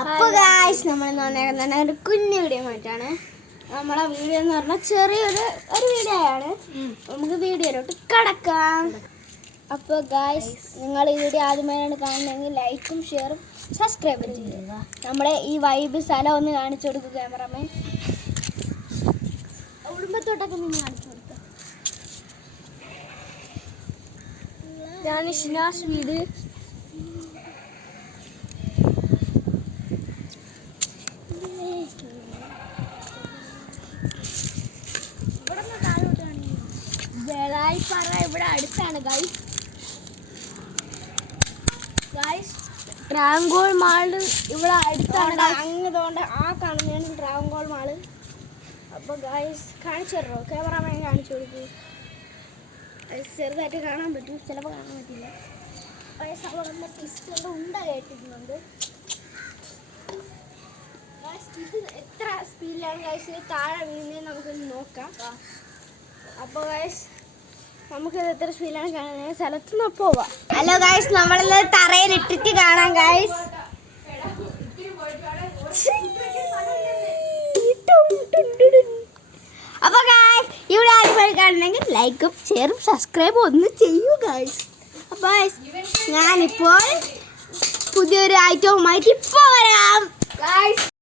അപ്പോൾ ഗായ്സ് നമ്മൾ വന്നേക്കുന്നത് ഒരു കുഞ്ഞു വീഡിയോ ആയിട്ടാണ്. നമ്മളെ വീഡിയോ എന്ന് പറഞ്ഞാൽ ചെറിയൊരു വീഡിയോ ആണ്. നമുക്ക് വീഡിയോയിലോട്ട് കടക്കാം. അപ്പോൾ ഗായ്സ് നിങ്ങൾ ഈ വീഡിയോ ആദ്യമായാണ് കാണുന്നതെങ്കിൽ ലൈക്കും ഷെയറും സബ്സ്ക്രൈബും ചെയ്യുക. നമ്മളെ ഈ വൈബ് സ്ഥലം ഒന്ന് കാണിച്ചു കൊടുക്കുക ക്യാമറമാൻ. കുടുംബത്തോട്ടൊക്കെ നിന്ന് കാണിച്ചു കൊടുക്കുക. ഞാൻ ഷിനാസ് വീട്. വേളായിപ്പാറ ഇവിടെ അടുത്താണ് ഗൈസ്. ട്രാവൻകോൾ മാള് ഇവിടെ അടുത്താണ്. അങ്ങോട്ട് ആ കാണുന്നതാണ് ട്രാവൻകോൾ മാള്. അപ്പോൾ ഗൈസ് കാണിച്ചു തരോ? ക്യാമറമാൻ കാണിച്ചു കൊടുക്കൂ. ചെറുതായിട്ട് കാണാൻ പറ്റും, ചിലപ്പോൾ കാണാൻ പറ്റില്ല. ഗൈസ് അവിടെ ടിസ്റ്റുകളുടെ ഉണ്ട കേട്ടിരുന്നുണ്ട്. ഇത് എത്ര സ്പീഡിലാണ് ഗൈസ് താഴെ വീഴുന്നത് നമുക്ക് നോക്കാം. അപ്പോൾ ഗൈസ് നമുക്കിത് എത്ര സ്പീഡിലാണ് കാണുന്നത് സ്ഥലത്ത് നിന്ന് പോവാം. ഹലോ ഗൈസ്, നമ്മളിത് തറയിലിട്ടിട്ട് കാണാം ഗൈസ്. അപ്പോൾ ഗൈസ് ഇവിടെ ആദ്യമായി കാണണമെങ്കിൽ ലൈക്കും ഷെയറും സബ്സ്ക്രൈബും ഒന്ന് ചെയ്യൂ ഗൈസ്. അപ്പോൾ ഗൈസ് ഞാനിപ്പോൾ പുതിയൊരു ഐറ്റവുമായിട്ട് ഇപ്പോൾ വരാം ഗൈസ്.